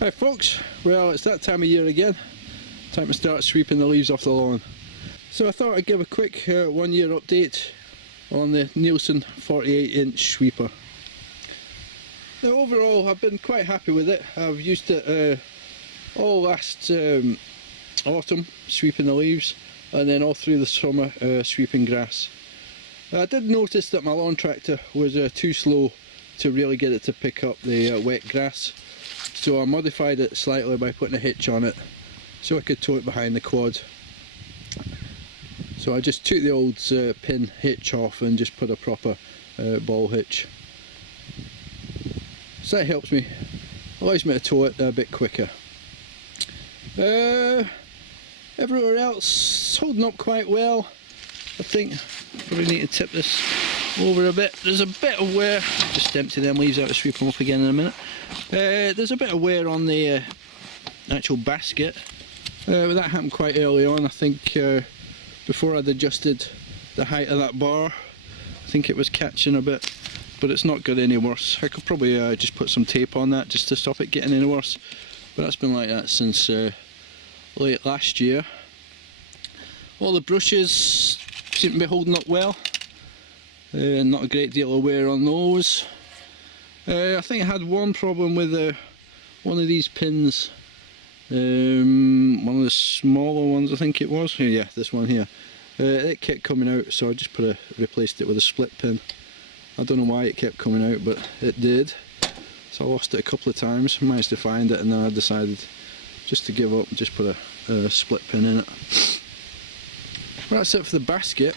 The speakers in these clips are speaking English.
Hi folks, well it's that time of year again, time to start sweeping the leaves off the lawn. So I thought I'd give a quick 1 year update on the Neilson 48-inch sweeper. Now overall I've been quite happy with it. I've used it all last autumn sweeping the leaves, and then all through the summer sweeping grass. I did notice that my lawn tractor was too slow to really get it to pick up the wet grass. So I modified it slightly by putting a hitch on it so I could tow it behind the quad. So I just took the old pin hitch off and just put a proper ball hitch. So that helps me, allows me to tow it a bit quicker. Everywhere else holding up quite well. I think probably need to tip this over a bit. There's a bit of wear, just empty them leaves out to sweep them up again in a minute. There's a bit of wear on the actual basket, but that happened quite early on. I think before I'd adjusted the height of that bar, I think it was catching a bit, but it's not got any worse. I could probably just put some tape on that just to stop it getting any worse, but that's been like that since late last year. All the brushes seem to be holding up well. Not a great deal of wear on those. I think I had one problem with one of these pins, one of the smaller ones I think it was. Yeah, this one here. It kept coming out, so I just replaced it with a split pin. I don't know why it kept coming out, but it did. So I lost it a couple of times, managed to find it, and then I decided just to give up and just put a split pin in it. Well, that's it for the basket.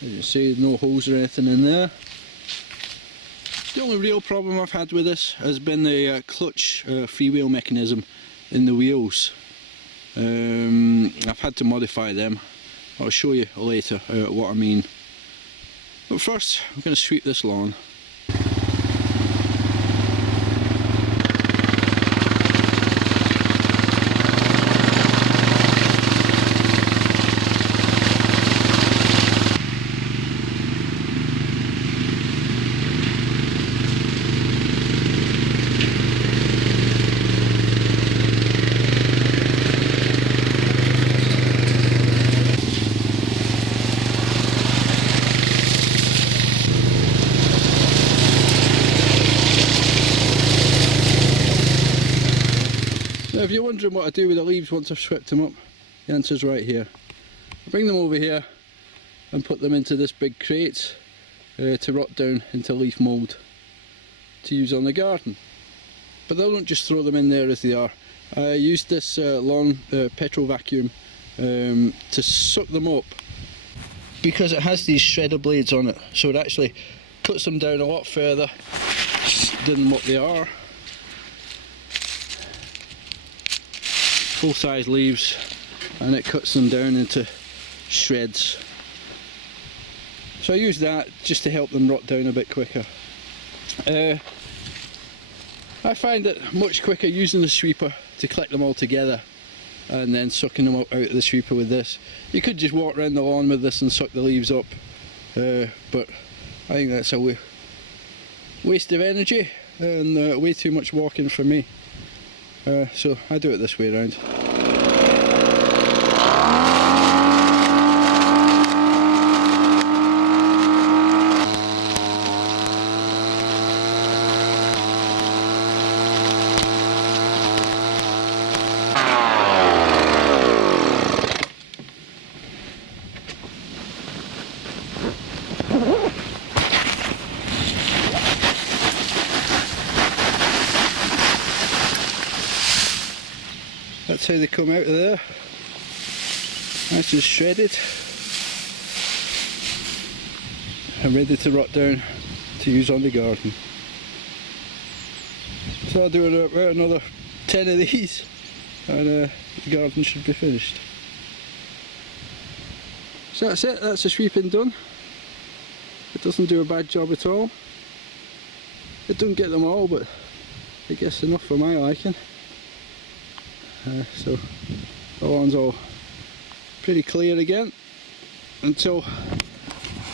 As you see, no holes or anything in there. The only real problem I've had with this has been the clutch freewheel mechanism in the wheels. I've had to modify them. I'll show you later what I mean. But first, I'm going to sweep this lawn. Now if you're wondering what I do with the leaves once I've swept them up, the answer's right here. I bring them over here and put them into this big crate to rot down into leaf mould to use on the garden. But I don't just throw them in there as they are. I use this long petrol vacuum to suck them up, because it has these shredder blades on it, so it actually cuts them down a lot further than what they are. Full size leaves, and it cuts them down into shreds. So I use that just to help them rot down a bit quicker. I find it much quicker using the sweeper to collect them all together and then sucking them out of the sweeper with this. You could just walk around the lawn with this and suck the leaves up, but I think that's a waste of energy and way too much walking for me. So I do it this way around. That's how they come out of there. Nice and shredded and ready to rot down to use on the garden. So I'll do about another 10 of these and the garden should be finished. So that's it, that's the sweeping done. It doesn't do a bad job at all. It doesn't get them all, but it gets enough for my liking. So the lawn's all pretty clear again until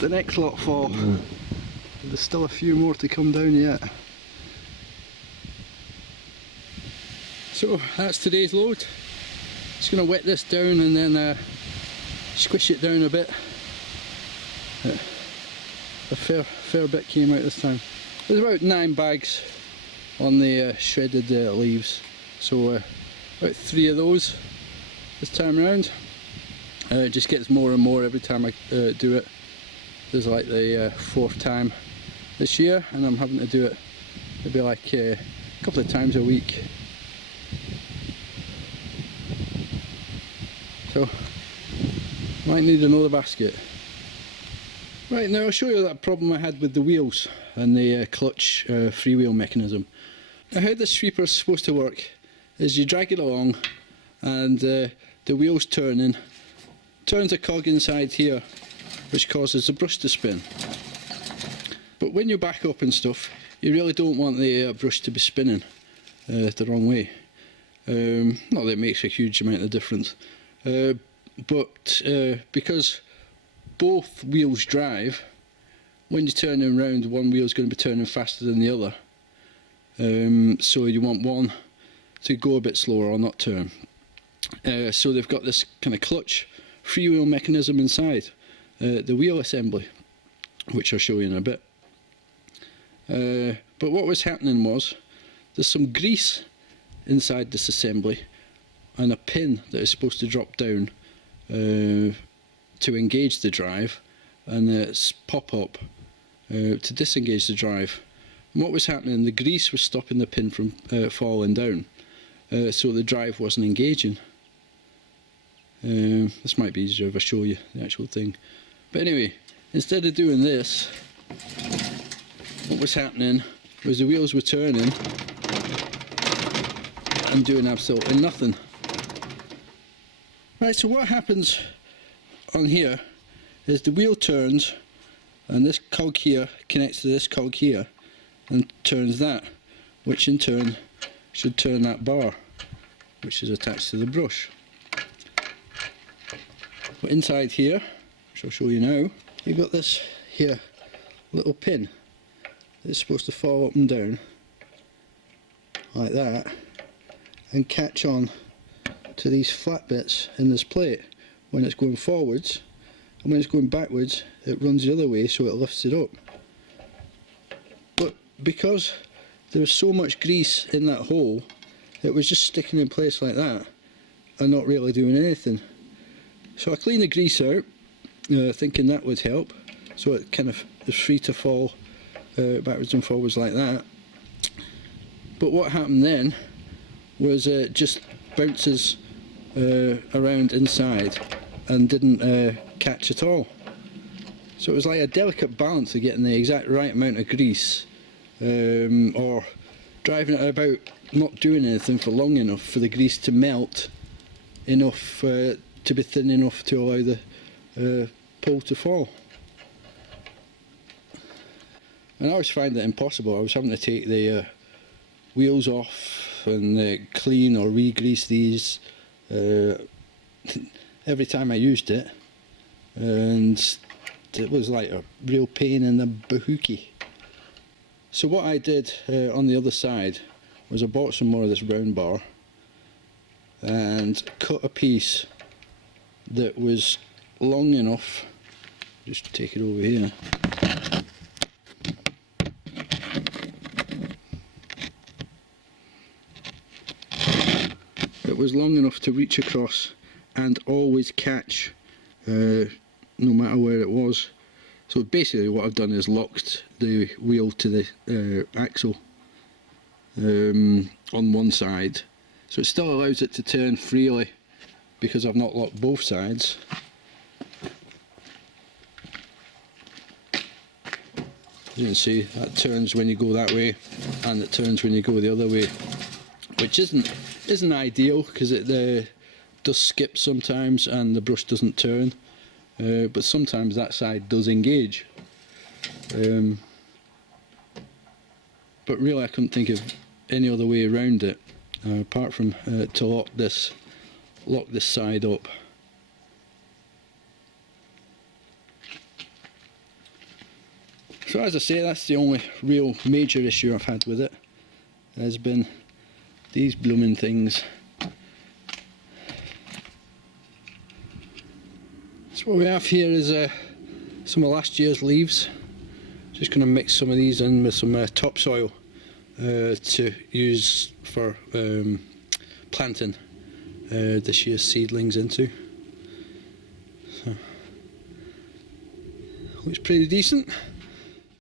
the next lot fall. There's still a few more to come down yet. So that's today's load. Just going to wet this down and then squish it down a bit. A fair bit came out this time. There's about 9 bags on the shredded leaves, so about 3 of those this time around. It just gets more and more every time I do it. This is like the 4th time this year, and I'm having to do it maybe like a couple of times a week. So might need another basket. Right, now I'll show you that problem I had with the wheels and the clutch freewheel mechanism. Now how this sweeper is supposed to work is you drag it along and the wheel's turns a cog inside here which causes the brush to spin. But when you back up and stuff, you really don't want the brush to be spinning the wrong way. Not that it makes a huge amount of difference, but because both wheels drive, when you're turning around, one wheel's going to be turning faster than the other. So you want one to go a bit slower or not turn. So they've got this kind of clutch freewheel mechanism inside the wheel assembly, which I'll show you in a bit. But what was happening was there's some grease inside this assembly and a pin that is supposed to drop down to engage the drive, and pop up to disengage the drive. And what was happening, the grease was stopping the pin from falling down, so the drive wasn't engaging. This might be easier if I show you the actual thing. But anyway, instead of doing this, what was happening was the wheels were turning and doing absolutely nothing. Right, so what happens on here is the wheel turns and this cog here connects to this cog here and turns that, which in turn should turn that bar which is attached to the brush. But inside here, which I'll show you now, you've got this here little pin that's supposed to fall up and down like that and catch on to these flat bits in this plate when it's going forwards, and when it's going backwards it runs the other way, so it lifts it up. But because there was so much grease in that hole, it was just sticking in place like that and not really doing anything. So I cleaned the grease out, thinking that would help, so it kind of is free to fall backwards and forwards like that. But what happened then was it just bounces around inside and didn't catch at all. So it was like a delicate balance of getting the exact right amount of grease, or driving it about not doing anything for long enough for the grease to melt enough to be thin enough to allow the pole to fall. And I always find that impossible. I was having to take the wheels off and clean or re-grease these every time I used it, and it was like a real pain in the bahookie. So what I did on the other side was I bought some more of this round bar and cut a piece that was long enough, just take it over here, it was long enough to reach across and always catch no matter where it was. So basically what I've done is locked the wheel to the axle on one side, so it still allows it to turn freely because I've not locked both sides. As you can see, that turns when you go that way and it turns when you go the other way, which isn't ideal because it does skip sometimes and the brush doesn't turn, but sometimes that side does engage. But really I couldn't think of any other way around it apart from to lock this side up. So as I say, that's the only real major issue I've had with it, has been these blooming things. So what we have here is some of last year's leaves. Just going to mix some of these in with some topsoil to use for planting this year's seedlings into. So, looks pretty decent.